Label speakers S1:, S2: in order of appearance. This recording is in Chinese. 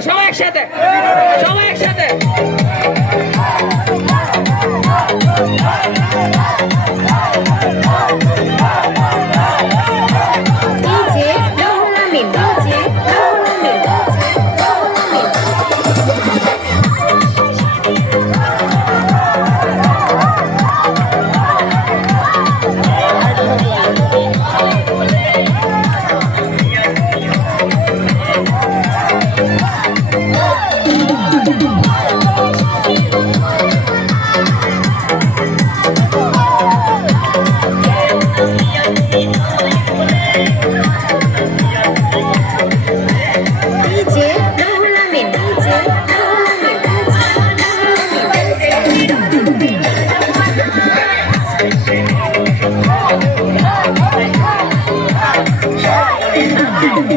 S1: 上来一个，上来一个，一级六块大米，六